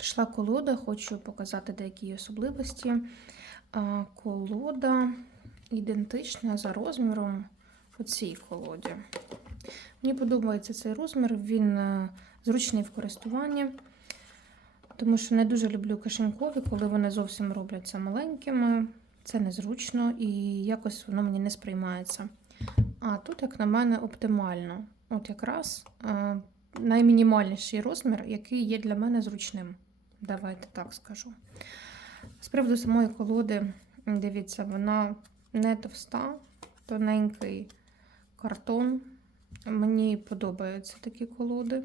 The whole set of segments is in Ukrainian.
Прийшла колода, хочу показати деякі її особливості. Колода ідентична за розміром у цій колоді. Мені подобається цей розмір, він е, зручний в користуванні, тому що не дуже люблю кишенькові, коли вони зовсім робляться маленькими. Це незручно і якось воно мені не сприймається. А тут, як на мене, оптимально. От якраз е, наймінімальніший розмір, який є для мене зручним. Давайте так скажу. З приводу самої колоди, дивіться, вона не товста, тоненький картон. Мені подобаються такі колоди.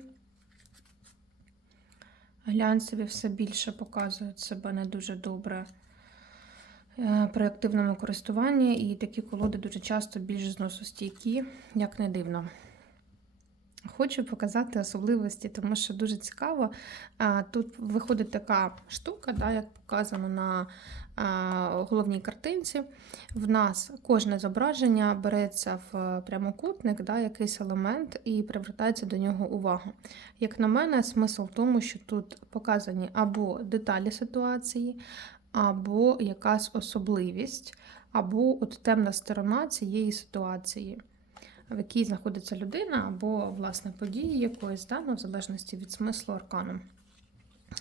Глянцеві все більше показують себе не дуже добре е, при активному користуванні, і такі колоди дуже часто більш зносостійкі, як не дивно. Хочу показати особливості, тому що дуже цікаво. Тут виходить така штука, да, як показано на головній картинці. В нас кожне зображення береться в прямокутник, да, якийсь елемент, і привертається до нього увага. Як на мене, смисл в тому, що тут показані або деталі ситуації, або якась особливість, або от темна сторона цієї ситуації в якій знаходиться людина, або, власне, події якоїсь, да, ну, в залежності від смислу аркану.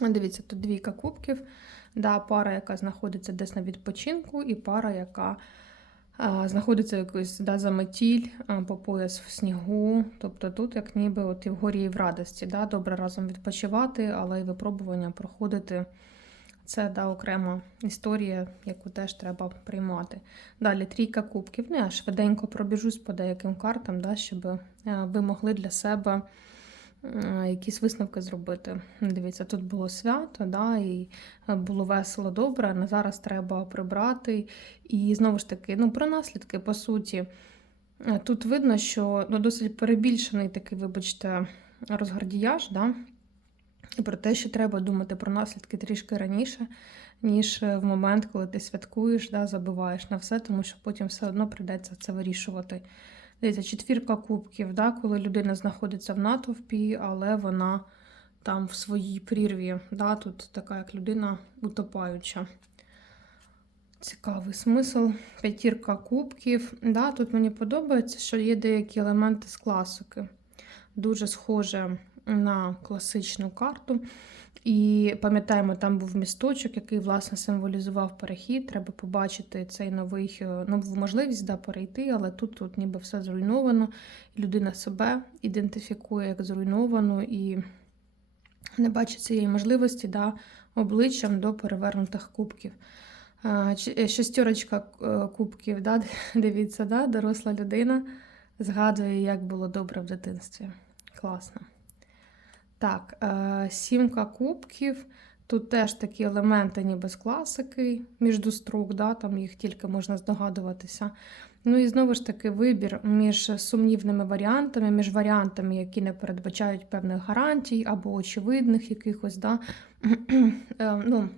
Дивіться, тут двійка кубків, да, пара, яка знаходиться десь на відпочинку, і пара, яка а, знаходиться якось да, за метіль по пояс в снігу. Тобто тут, як ніби от і в горі, і в радості. Да, Добре разом відпочивати, але й випробування проходити. Це да, окрема історія, яку теж треба приймати. Далі трійка кубків. Ну, я швиденько пробіжусь по деяким картам, да, щоб е, ви могли для себе е, якісь висновки зробити. Дивіться, тут було свято, да, і е, було весело добре, але зараз треба прибрати. І знову ж таки, ну, про наслідки, по суті, тут видно, що ну, досить перебільшений такий, вибачте, розгардіяж. Да? І про те, що треба думати про наслідки трішки раніше, ніж е, в момент, коли ти святкуєш, да, забуваєш на все, тому що потім все одно прийдеться це вирішувати. Дивіться, четвірка кубків, да, коли людина знаходиться в натовпі, але вона там в своїй прірві. Да, Тут така як людина утопаюча. Цікавий смисл. П'ятірка кубків. Да, Тут мені подобається, що є деякі елементи з класики. Дуже схоже на класичну карту. І пам'ятаємо, там був місточок, який, власне, символізував перехід. Треба побачити цей новий нову можливість да, перейти, але тут тут ніби все зруйновано. Людина себе ідентифікує як зруйновану і не бачить цієї можливості да, обличчям до перевернутих кубків. Шестерочка е, кубків, да, дивіться, да, доросла людина згадує, як було добре в дитинстві. Класно. Так, е, сімка кубків. Тут теж такі елементи, ніби з класики, між строк, да, там їх тільки можна здогадуватися. Ну і знову ж таки вибір між сумнівними варіантами, між варіантами, які не передбачають певних гарантій або очевидних якихось, да, е, ну,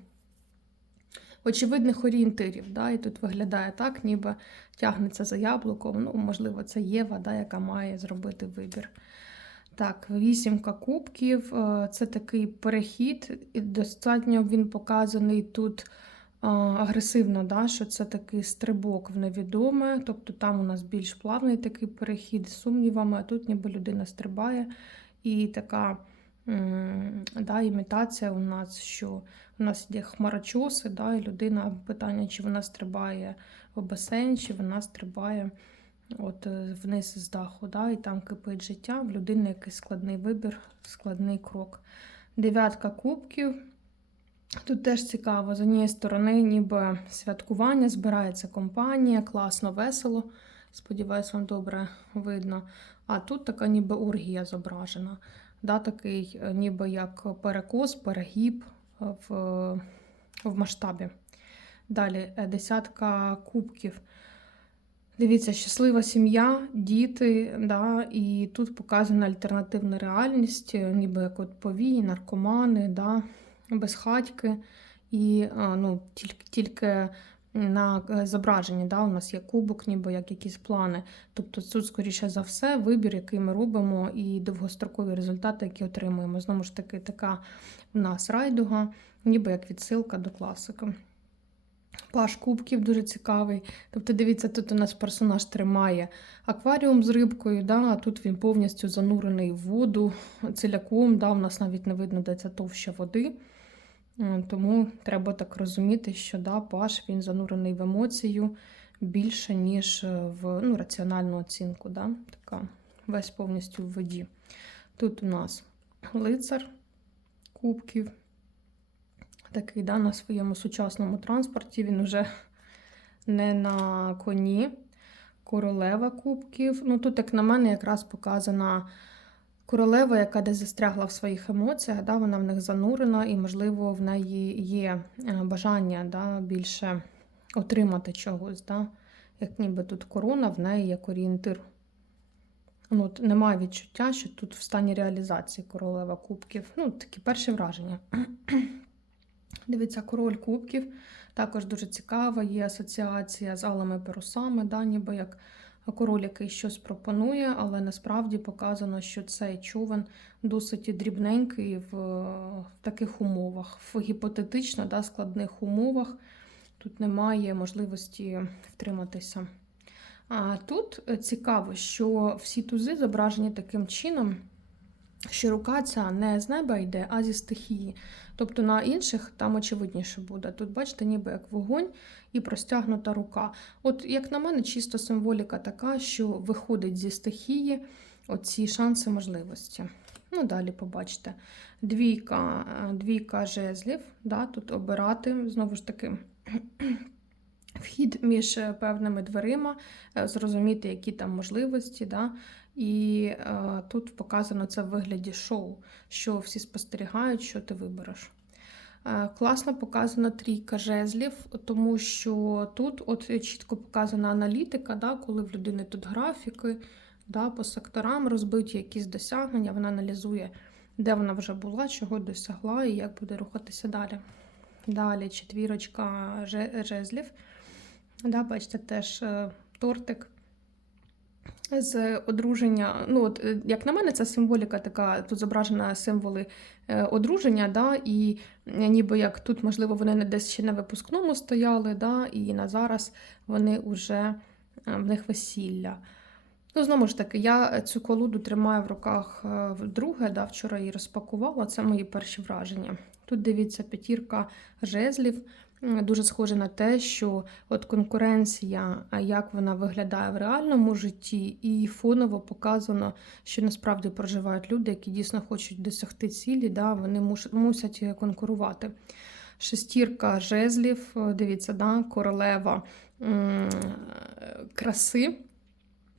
очевидних орієнтирів. Да, І тут виглядає так, ніби тягнеться за яблуком. Ну, Можливо, це Єва, да, яка має зробити вибір. Так, вісімка кубків е, це такий перехід, і достатньо він показаний тут е, агресивно, да, що це такий стрибок в невідоме. Тобто там у нас більш плавний такий перехід з сумнівами, а тут ніби людина стрибає. І така да, імітація у нас, що у нас є хмарочоси, да, і людина питання, чи вона стрибає в басейн, чи вона стрибає от е, вниз з даху, да, і там кипить життя, в людини якийсь складний вибір, складний крок. Дев'ятка кубків. Тут теж цікаво, з однієї сторони, ніби святкування, збирається компанія, класно, весело. Сподіваюсь, вам добре видно. А тут така ніби оргія зображена. Да, Такий е, ніби як перекос, перегіб в, в масштабі. Далі е, десятка кубків. Дивіться, щаслива сім'я, діти, да, і тут показана альтернативна реальність, ніби як от повії, наркомани, да, безхатьки. І ну, тільки тільки на е, зображенні, да, у нас є кубок, ніби як якісь плани. Тобто тут, скоріше за все, вибір, який ми робимо, і довгострокові результати, які отримуємо. Знову ж таки, така у нас райдуга, ніби як відсилка до класики. Паш кубків дуже цікавий. Тобто, дивіться, тут у нас персонаж тримає акваріум з рибкою, да, а тут він повністю занурений в воду ціляком. Да, У нас навіть не видно, де ця товща води. Е, Тому треба так розуміти, що да, Паш він занурений в емоцію більше, ніж е, в ну, раціональну оцінку. Да, така, Весь повністю в воді. Тут у нас лицар кубків. Такий да, на своєму сучасному транспорті. Він вже не на коні. Королева кубків. Ну, тут, як на мене, якраз показана королева, яка десь застрягла в своїх емоціях, да, вона в них занурена, і, можливо, в неї є е, бажання да, більше отримати чогось. Да. Як ніби тут корона, в неї як орієнтир. Ну, от Немає відчуття, що тут в стані реалізації королева кубків. Ну, такі перші враження. Дивіться, король кубків. Також дуже цікава, є асоціація з алими парусами, да, ніби як король, який щось пропонує, але насправді показано, що цей човен досить дрібненький в, в таких умовах, в гіпотетично да, складних умовах. Тут немає можливості втриматися. А тут цікаво, що всі тузи зображені таким чином, що рука ця не з неба йде, а зі стихії. Тобто на інших там очевидніше буде. Тут, бачите, ніби як вогонь і простягнута рука. От, як на мене, чисто символіка така, що виходить зі стихії оці шанси можливості. Ну, далі побачите. Двійка, двійка жезлів, да, тут обирати, знову ж таки. Вхід між певними дверима, е, зрозуміти, які там можливості. Да? І е, тут показано це в вигляді шоу, що всі спостерігають, що ти вибереш. Е, класно показана трійка жезлів, тому що тут от чітко показана аналітика, да, коли в людини тут графіки, да, по секторам розбиті якісь досягнення, вона аналізує, де вона вже була, чого досягла і як буде рухатися далі. Далі четвірочка жезлів. Да, Бачите, теж е, тортик з одруження. Ну, от, е, Як на мене, це символіка така, тут зображена символи е, одруження, да, і ніби як тут, можливо, вони десь ще на випускному стояли, да, і на зараз вони вже в них весілля. Ну, знову ж таки, я цю колоду тримаю в руках вдруге, да, вчора її розпакувала, це мої перші враження. Тут дивіться п'ятірка жезлів. Дуже схоже на те, що от конкуренція, як вона виглядає в реальному житті, і фоново показано, що насправді проживають люди, які дійсно хочуть досягти цілі, да, вони мусять конкурувати. Шестірка жезлів, дивіться, да, королева краси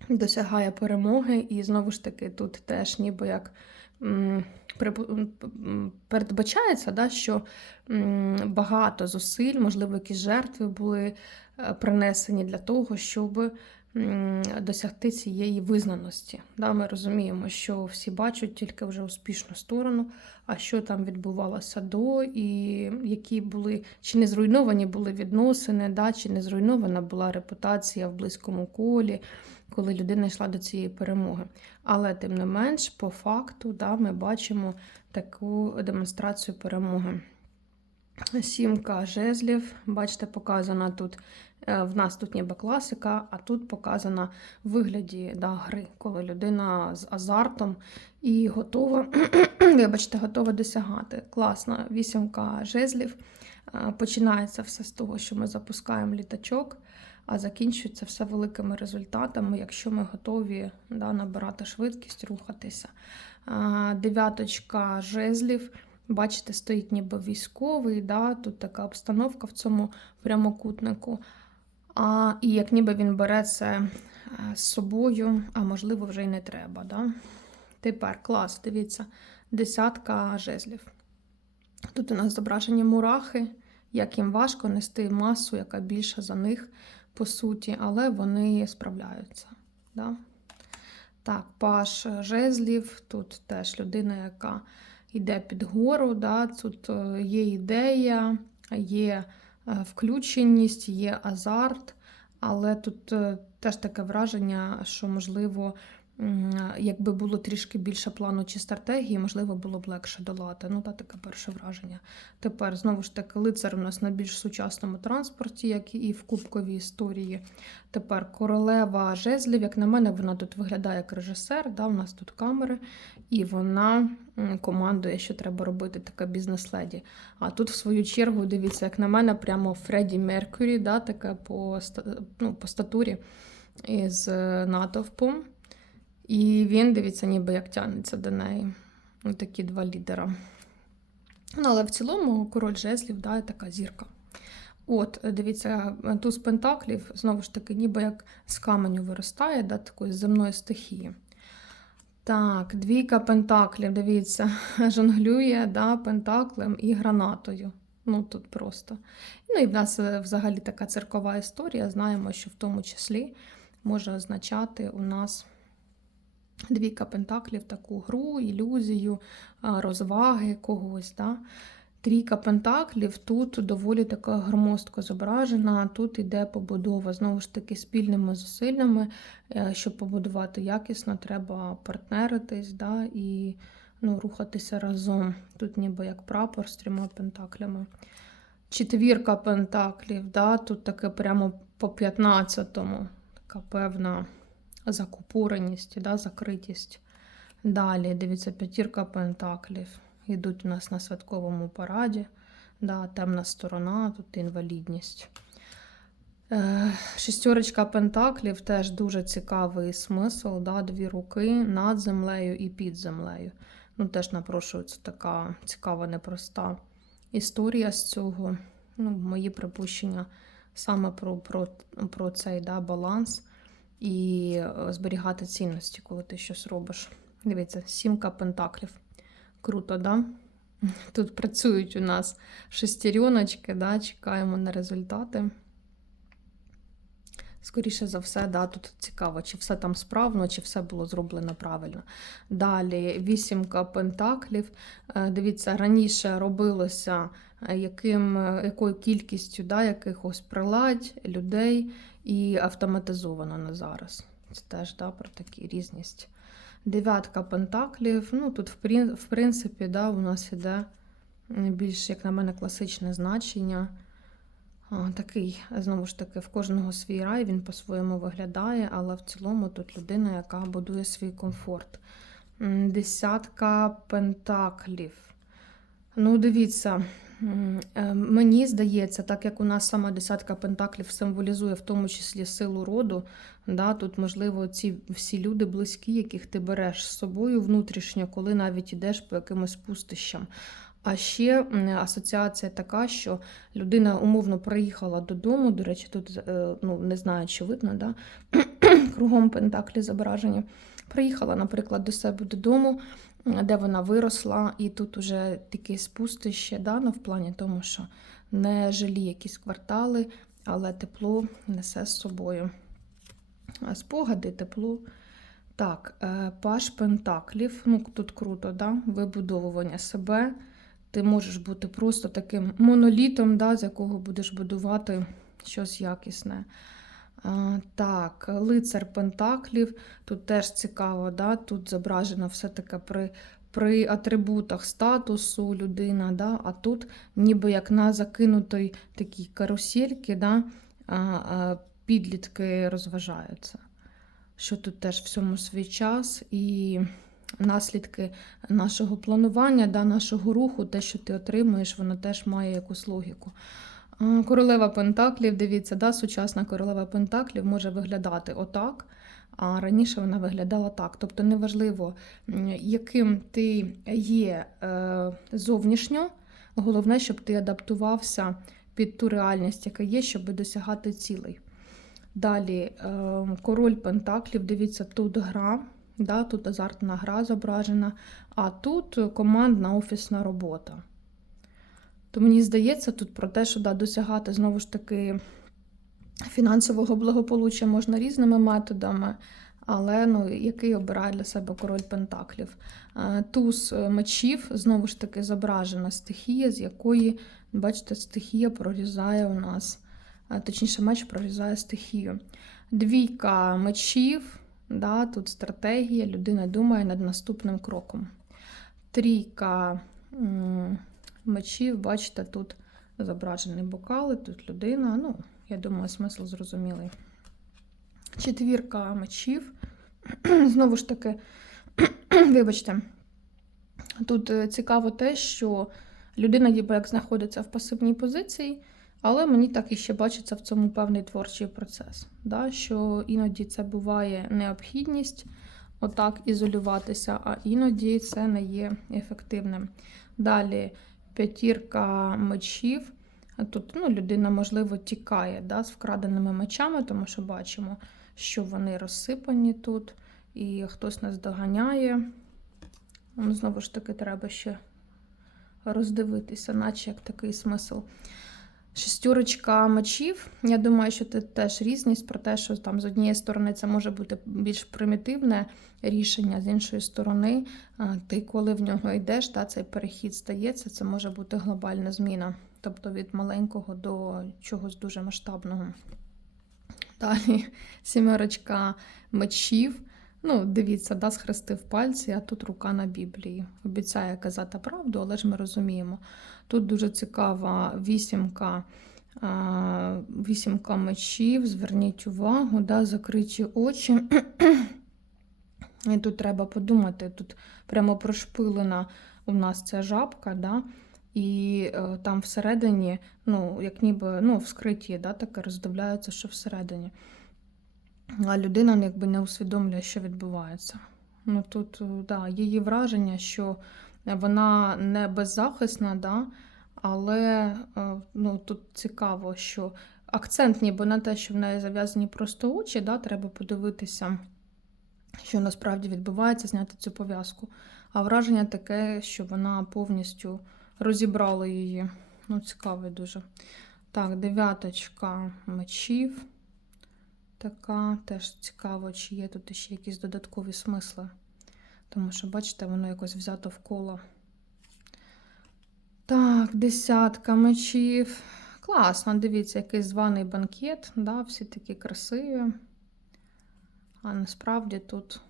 досягає перемоги, і знову ж таки, тут теж ніби як передбачається, да, що багато зусиль, можливо, якісь жертви були е, принесені для того, щоб досягти цієї визнаності. Да, Ми розуміємо, що всі бачать тільки вже успішну сторону, а що там відбувалося до, і які були, чи не зруйновані були відносини, да, чи не зруйнована була репутація в близькому колі коли людина йшла до цієї перемоги. Але, тим не менш, по факту, да, ми бачимо таку демонстрацію перемоги. Сімка жезлів, бачите, показана тут. Е, в нас тут ніби класика, а тут показана в вигляді да, гри, коли людина з азартом і готова, вибачте, готова досягати. Класна вісімка жезлів. Е, починається все з того, що ми запускаємо літачок а закінчується все великими результатами, якщо ми готові да, набирати швидкість, рухатися. Дев'яточка жезлів. Бачите, стоїть ніби військовий, да, тут така обстановка в цьому прямокутнику. А, І як ніби він бере це е, з собою, а можливо, вже й не треба. Да? Тепер клас, дивіться, десятка жезлів. Тут у нас зображені мурахи, як їм важко нести масу, яка більша за них по суті, але вони справляються. Да? Так, паш жезлів, тут теж людина, яка йде під гору, да? тут е, є ідея, є е, включеність, є азарт, але тут е, теж таке враження, що можливо. Якби було трішки більше плану чи стратегії, можливо, було б легше долати. Ну, та таке перше враження. Тепер знову ж таки лицар у нас на більш сучасному транспорті, як і в кубковій історії. Тепер королева жезлів, як на мене, вона тут виглядає як режисер. Да? У нас тут камери, і вона командує, що треба робити така бізнес-леді. А тут, в свою чергу, дивіться, як на мене, прямо Фредді Меркюрі, да? таке по, ну, по статурі із е, натовпом. І він, дивіться, ніби як тягнеться до неї. Ось такі два лідера. Ну, але в цілому король жезлів, да, така зірка. От, дивіться, туз пентаклів, знову ж таки, ніби як з каменю виростає, да, такої земної стихії. Так, двійка пентаклів, дивіться, жонглює да, пентаклем і гранатою. Ну, тут просто. Ну і в нас е, взагалі така циркова історія. Знаємо, що в тому числі може означати у нас двійка пентаклів таку гру, ілюзію, розваги когось. Да? Трійка пентаклів тут доволі така громоздко зображена. Тут йде побудова знову ж таки спільними зусиллями. Е, Щоб побудувати якісно, треба партнеритись да? і ну, рухатися разом. Тут ніби як прапор з трьома пентаклями. Четвірка пентаклів, да? тут таке прямо по 15-му, така певна закупореність, да? закритість. Далі, дивіться, п'ятірка пентаклів. Йдуть у нас на святковому параді. Да, темна сторона, тут інвалідність. Е, шестерочка пентаклів теж дуже цікавий смисл. Да, дві руки над землею і під землею. Ну, теж напрошується така цікава, непроста історія з цього. Ну, мої припущення саме про, про, про цей да, баланс і е, зберігати цінності, коли ти щось робиш. Дивіться, сімка пентаклів. Круто, да? Тут працюють у нас шестереночки, да? чекаємо на результати. Скоріше за все, да, тут цікаво, чи все там справно, чи все було зроблено правильно. Далі вісімка пентаклів. Е, Дивіться, раніше робилося е, яким, якою кількістю да, якихось приладь, людей і автоматизовано на зараз. Це теж да, про такі різність. Дев'ятка пентаклів. Ну, тут, в принципі, да, у нас іде більш, як на мене, класичне значення. Такий, знову ж таки, в кожного свій рай, він по-своєму виглядає, але в цілому тут людина, яка будує свій комфорт. Десятка пентаклів. Ну, дивіться, мені здається, так як у нас сама десятка пентаклів символізує в тому числі силу роду, да, тут, можливо, ці всі люди близькі, яких ти береш з собою внутрішньо, коли навіть ідеш по якимось пустищам. А ще асоціація така, що людина умовно приїхала додому. До речі, тут е, ну, не знаю, чи видно, да? кругом пентаклі зображені. Приїхала, наприклад, до себе додому, де вона виросла, і тут уже таке спустище, да? ну, в плані тому, що не жилі якісь квартали, але тепло несе з собою. Спогади, тепло. Так, е, паш пентаклів. Ну, тут круто, да? вибудовування себе. Ти можеш бути просто таким монолітом, да, з якого будеш будувати щось якісне. Так, лицар Пентаклів. Тут теж цікаво, да, тут зображено все таке при, при атрибутах статусу людина, да, а тут ніби як на закинутій такій карусельки, да, підлітки розважаються. Що тут теж всьому свій час і наслідки нашого планування, да, нашого руху, те, що ти отримуєш, воно теж має якусь логіку. Королева Пентаклів, дивіться, да, сучасна королева Пентаклів може виглядати отак, а раніше вона виглядала так. Тобто неважливо, яким ти є е, зовнішньо, головне, щоб ти адаптувався під ту реальність, яка є, щоб досягати цілей. Далі е, король Пентаклів, дивіться, тут гра. Да, тут азартна гра зображена, а тут командна офісна робота. То мені здається, тут про те, що да, досягати знову ж таки фінансового благополуччя можна різними методами, але ну, який обирає для себе король Пентаклів. Е, Туз е, мечів, знову ж таки, зображена стихія, з якої, бачите, стихія прорізає у нас, е, точніше, меч прорізає стихію. Двійка мечів, да, тут стратегія, людина думає над наступним кроком. Трійка мечів, бачите, тут зображені бокали, тут людина. Ну, я думаю, смисл зрозумілий. Четвірка мечів. Знову ж таки, вибачте, тут е, цікаво те, що людина ніби як знаходиться в пасивній позиції, але мені так і ще бачиться в цьому певний творчий процес. Да? Що іноді це буває необхідність отак ізолюватися, а іноді це не є ефективним. Далі п'ятірка мечів. Тут ну, людина, можливо, тікає да, з вкраденими мечами, тому що бачимо, що вони розсипані тут, і хтось нас доганяє. Ну, Знову ж таки, треба ще роздивитися, наче як такий смисл. Шестерочка мечів. Я думаю, що це теж різність про те, що там з однієї сторони це може бути більш примітивне рішення, з іншої сторони, ти коли в нього йдеш, та, цей перехід стається, це може бути глобальна зміна. Тобто від маленького до чогось дуже масштабного. Далі сімерочка мечів. Ну, дивіться, да, схрестив пальці, а тут рука на Біблії. Обіцяє казати правду, але ж ми розуміємо. Тут дуже цікава вісімка, вісімка мечів. Зверніть увагу, да, закриті очі. І тут треба подумати, тут прямо прошпилена у нас ця жабка, да, і е, там всередині, ну, як ніби ну, вскриті, да, таке роздивляється, що всередині. А людина ну, якби не усвідомлює, що відбувається. Ну, тут, е, да, її враження, що вона не беззахисна, да, але е, ну, тут цікаво, що акцент ніби на те, що в неї зав'язані просто очі, да, треба подивитися, що насправді відбувається, зняти цю пов'язку. А враження таке, що вона повністю розібрала її. Ну, цікавий дуже. Так, дев'яточка мечів. Така теж цікаво, чи є тут ще якісь додаткові смисли. Тому що, бачите, воно якось взято в коло. Так, десятка мечів. Класно, дивіться, якийсь званий банкет. Да, всі такі красиві. А насправді тут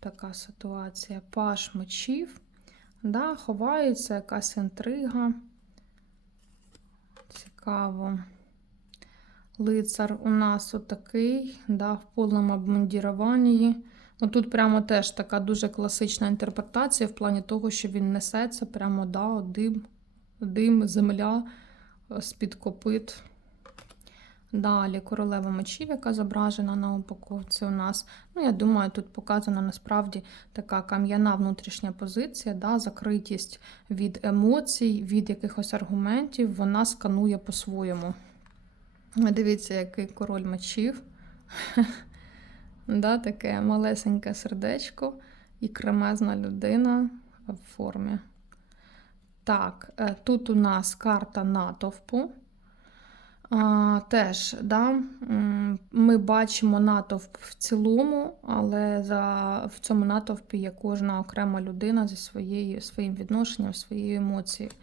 така ситуація. Паш мечів. Да, ховається якась інтрига. Цікаво. Лицар у нас отакий, да, в повному обмундіруванні. Ну, тут прямо теж така дуже класична інтерпретація в плані того, що він несеться прямо да, дим, дим, земля е, з-під копит. Далі королева мечів, яка зображена на упаковці у нас. Ну, я думаю, тут показана насправді така кам'яна внутрішня позиція, да, закритість від емоцій, від якихось аргументів, вона сканує по-своєму. Дивіться, який король мечів. да, Таке малесеньке сердечко і кремезна людина в формі. Так, е, тут у нас карта натовпу. А, Теж да, ми бачимо натовп в цілому, але за, в цьому натовпі є кожна окрема людина зі своєю, своїм відношенням, своєю емоцією.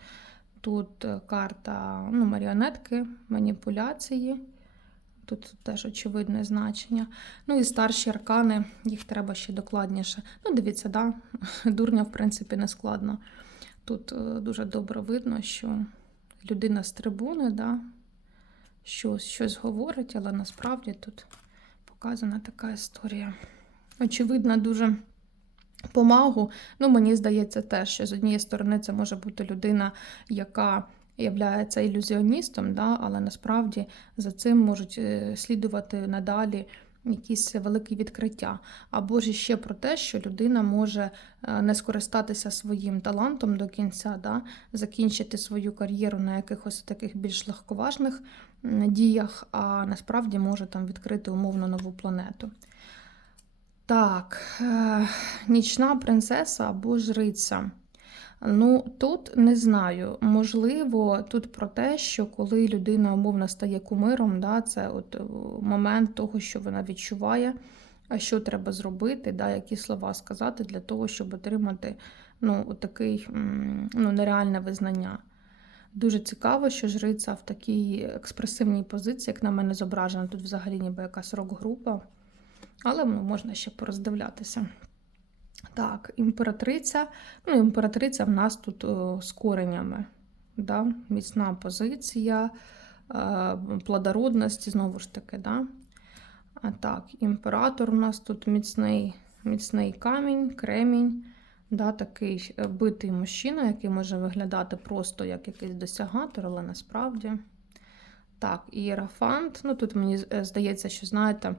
Тут е, карта ну, маріонетки, маніпуляції. Тут теж очевидне значення. Ну і старші аркани, їх треба ще докладніше. Ну, дивіться, да, дурня, в принципі, не складно. Тут е, дуже добре видно, що людина з трибуни, да, щось, щось говорить, але насправді тут показана така історія. Очевидно, дуже помагу. Ну, мені здається, теж, що з однієї сторони це може бути людина, яка являється ілюзіоністом, да, але насправді за цим можуть е, слідувати надалі якісь великі відкриття. Або ж ще про те, що людина може е, не скористатися своїм талантом до кінця, да, закінчити свою кар'єру на якихось таких більш легковажних діях, а насправді може там відкрити умовно нову планету. Так, е, нічна принцеса або жриця. Ну, тут не знаю. Можливо, тут про те, що коли людина умовно стає кумиром, да, це от момент того, що вона відчуває, що треба зробити, да, які слова сказати для того, щоб отримати ну, такий ну, нереальне визнання. Дуже цікаво, що жриця в такій експресивній позиції, як на мене зображена, тут взагалі ніби якась рок-група, але ну, можна ще пороздивлятися. Так, імператриця. Ну, імператриця в нас тут о, з коренями. Да? Міцна позиція, е, плодородності, знову ж таки. Да? А так, імператор у нас тут міцний, міцний камінь, кремінь. Да, Такий е, битий мужчина, який може виглядати просто як якийсь досягатор, але насправді. Так, ієрофант. Ну, тут мені е, здається, що, знаєте, е,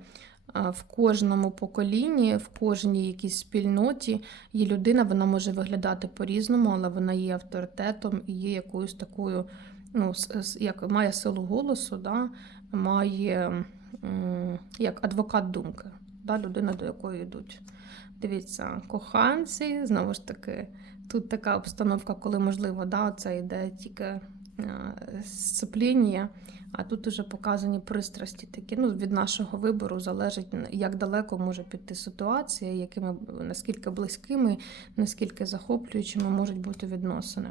в кожному поколінні, в кожній якійсь спільноті є людина, вона може виглядати по-різному, але вона є авторитетом і є якоюсь такою, ну, як має силу голосу, да, має як адвокат думки, да, людина, до якої йдуть. Дивіться, коханці, знову ж таки, тут така обстановка, коли, можливо, да, це йде тільки е, сцепління, а тут уже показані пристрасті такі. Ну, Від нашого вибору залежить, як далеко може піти ситуація, якими, наскільки близькими, наскільки захоплюючими можуть бути відносини.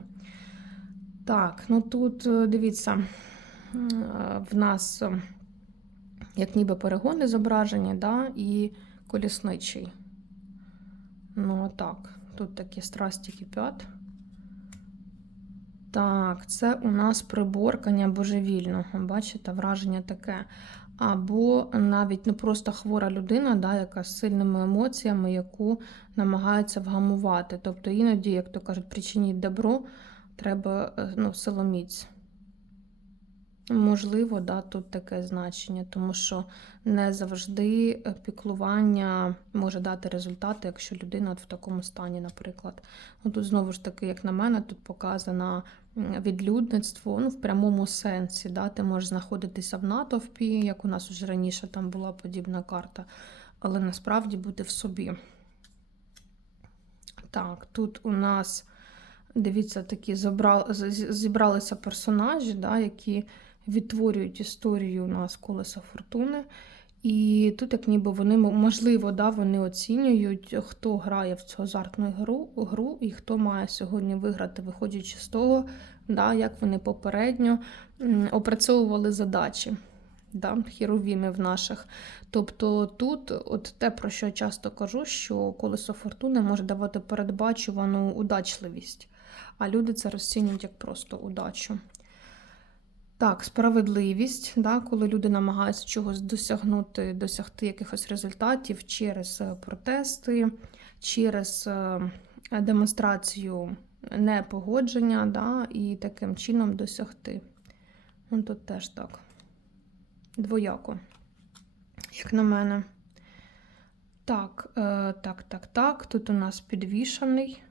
Так, ну тут е, дивіться, е, в нас як ніби перегони зображені, да, і колісничий. Ну, так, тут такі страсті кипять. Так, це у нас приборкання божевільного. Бачите, враження таке. Або навіть ну, просто хвора людина, да, яка з сильними емоціями, яку намагаються вгамувати. Тобто іноді, як то кажуть, причиніть добро, треба е, ну, силоміць. Можливо, да, тут таке значення, тому що не завжди е, піклування може дати результати, якщо людина от в такому стані, наприклад. Ну, Тут знову ж таки, як на мене, тут показано відлюдництво ну, в прямому сенсі. Да, Ти можеш знаходитися в натовпі, як у нас вже раніше там була подібна карта, але насправді бути в собі. Так, тут у нас, дивіться, такі зібралися персонажі, да, які відтворюють історію у нас колеса фортуни. І тут, як ніби вони, можливо, да, вони оцінюють, хто грає в цю азартну гру гру і хто має сьогодні виграти, виходячи з того, да, як вони попередньо опрацьовували задачі да, хіровіми в наших. Тобто тут, от те, про що я часто кажу, що колесо фортуни може давати передбачувану удачливість, а люди це розцінюють як просто удачу. Так, справедливість, да, коли люди намагаються чогось досягнути, досягти якихось результатів через е, протести, через е, демонстрацію непогодження, да, і таким чином досягти. Ну, Тут теж так. Двояко, як на мене. Так, е, так, так, так. Тут у нас підвішаний.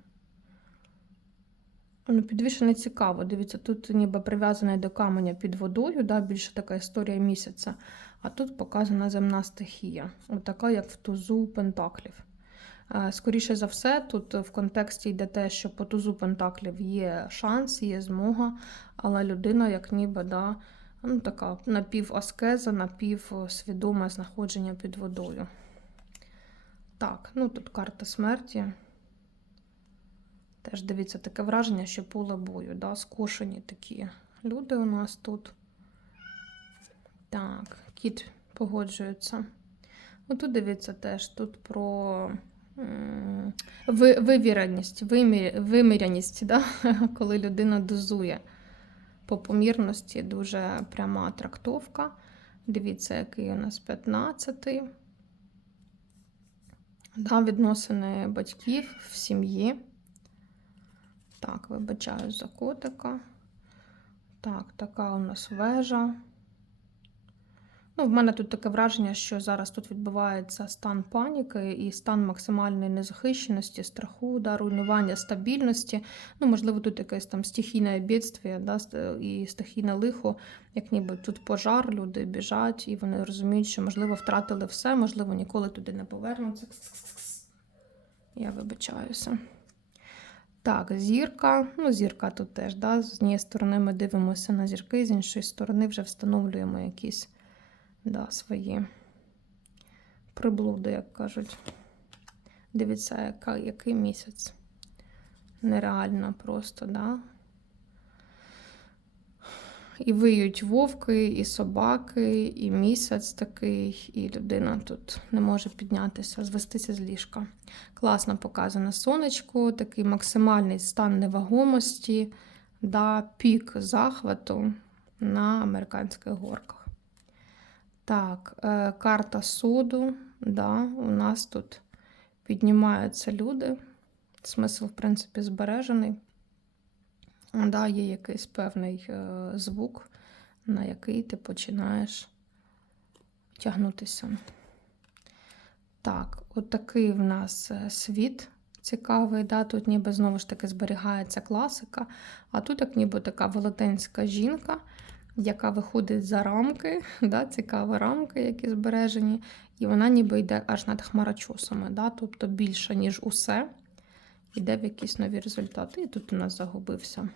Ну, Підвішене цікаво. Дивіться, тут ніби прив'язаний до каменя під водою, да, більше така історія місяця. А тут показана земна стихія, така, як в тузу Пентаклів. Е, скоріше за все, тут в контексті йде те, що по тузу Пентаклів є шанс, є змога, але людина, як ніби, да, ну, така напіваскеза, напівсвідоме знаходження під водою. Так, ну тут карта смерті. Теж дивіться, таке враження, що поле бою, да, скошені такі люди у нас тут. Так, кіт погоджується. Отут дивіться теж тут про вивіреність, виміряність, да? коли людина дозує по помірності, дуже пряма трактовка. Дивіться, який у нас 15-й. Да, Відносини батьків в сім'ї. Так, вибачаю за котика. Так, така у нас вежа. Ну, В мене тут таке враження, що зараз тут відбувається стан паніки і стан максимальної незахищеності, страху, да, руйнування стабільності. Ну, Можливо, тут якесь там стихійне бідстві да, і стихійне лихо, як ніби тут пожар, люди біжать, і вони розуміють, що, можливо, втратили все, можливо, ніколи туди не повернуться. Я вибачаюся. Так, зірка. Ну, зірка тут теж. да? З однієї сторони ми дивимося на зірки, з іншої сторони вже встановлюємо якісь да, свої приблуди, як кажуть. Дивіться, який місяць. Нереально просто, да? І виють вовки, і собаки, і місяць такий, і людина тут не може піднятися, звестися з ліжка. Класно показано сонечко, такий максимальний стан невагомості, да, пік захвату на американських горках. Так, е, карта суду. Да, у нас тут піднімаються люди. Смисл, в принципі, збережений. Да, є якийсь певний е, звук, на який ти починаєш тягнутися. Так, от такий в нас е, світ цікавий. Да? Тут ніби знову ж таки зберігається класика, а тут як ніби така велетенська жінка, яка виходить за рамки, да? цікаві рамки, які збережені, і вона ніби йде аж над хмарочосами, да? тобто більше, ніж усе, йде в якісь нові результати. І тут у нас загубився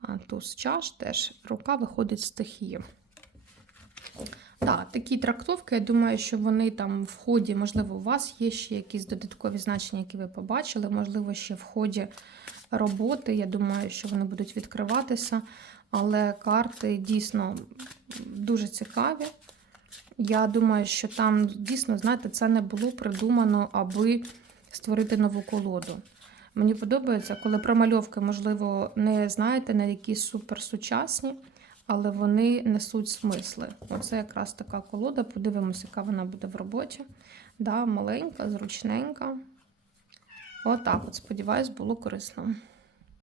а, туз чаш, теж рука виходить з стихії. Так, такі трактовки, я думаю, що вони там в ході, можливо, у вас є ще якісь додаткові значення, які ви побачили, можливо, ще в ході роботи. Я думаю, що вони будуть відкриватися. Але карти дійсно дуже цікаві. Я думаю, що там дійсно, знаєте, це не було придумано, аби створити нову колоду. Мені подобається, коли промальовки, можливо, не знаєте, не якісь суперсучасні, але вони несуть смисли. Оце якраз така колода. Подивимося, яка вона буде в роботі. Да, маленька, зручненька. Отак, от, сподіваюсь, було корисно.